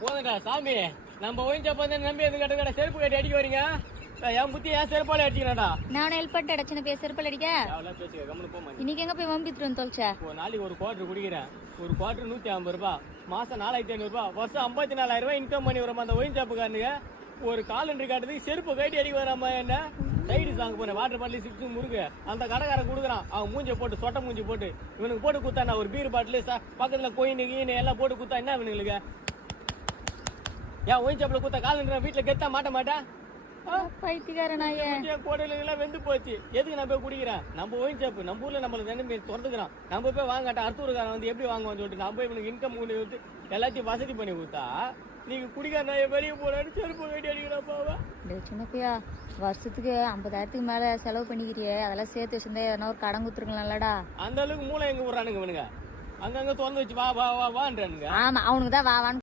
போதுங்க சாமி. நம்ம ஒயின்சா பார்த்து நம்பி எது கட்ட செருப்பு கட்டி அடிக்க வரீங்க. என் புத்தி ஏன் செருப்பால அடிச்சுக்கிறேன்டா. நான் ஹெல்ப் பண்ணிட்டு அடிச்சு பேச செருப்பால அடிக்க. பேசுங்க கம்முனு போமா. இன்னைக்கு எங்க போய் வம்பிட்டு வந்து தொலைச்சா? ஒரு நாளைக்கு ஒரு குவார்டர் குடிக்கிறேன். ஒரு குவார்டர் 150 ரூபாய், மாசம் 4500 ரூபாய், வருஷம் 54,000 ரூபாய் இன்கம் பண்ணி வரோம். அந்த ஒயின் ஷாப்புக்காரனுங்க ஒரு காலண்டர் காட்டுறதுக்கு செருப்பு கட்டி அடிக்க வராம என்ன சைடு சாங்க போறேன். வாட்டர் பாட்டில் சிப்ஸ் முருகு அந்த கடைக்காரன் கொடுக்குறான். அவன் மூஞ்ச போட்டு சொட்ட மூஞ்சி போட்டு இவனுக்கு போட்டு குத்தா. நான் ஒரு பீர் பாட்டில் பக்கத்துல கோயின் கீனு எல்லாம் போட்டு குத்தா என்ன இவனுங்களுக்கு? ஏன் ஒயின் ஷாப்ல குத்தா காலண்டர் வீட்டுல கெத்தா மாட்ட மாட்டேன். கோடையில வெந்து போச்சு. எதுக்கு நான் போய் குடிக்கிறேன்? நம்ம ஒயின் ஷாப் நம்ம ஊர்ல நம்மள தினமே திறந்துக்கிறான். நம்ம போய் வாங்காட்ட அர்த்தூர்காரன் வந்து எப்படி வாங்குவான்னு சொல்லிட்டு நான் போய் இவனுக்கு இன்கம் வந்து எல்லாத்தையும் வசதி பண்ணி கொடுத்தா நீங்க குடிக்கார நான் வெளியே போறான்னு செருப்பு கட்டி அடிக்கிறாப்பாவா. சின்னப்பையா வருஷத்துக்கு 50,000 மேல செலவு பண்ணிக்கிறியே, அதெல்லாம் சேர்த்து வச்சிருந்தா எதனா ஒரு கடன் குத்துருக்கலாம்லடா. அந்த அளவுக்கு மூளை எங்க விடுறானுங்க இவனுங்க. அங்கங்க திறந்து வச்சு வா வா வா வான்றானுங்க. ஆமா அவனுக்கு தான் வா வான்னு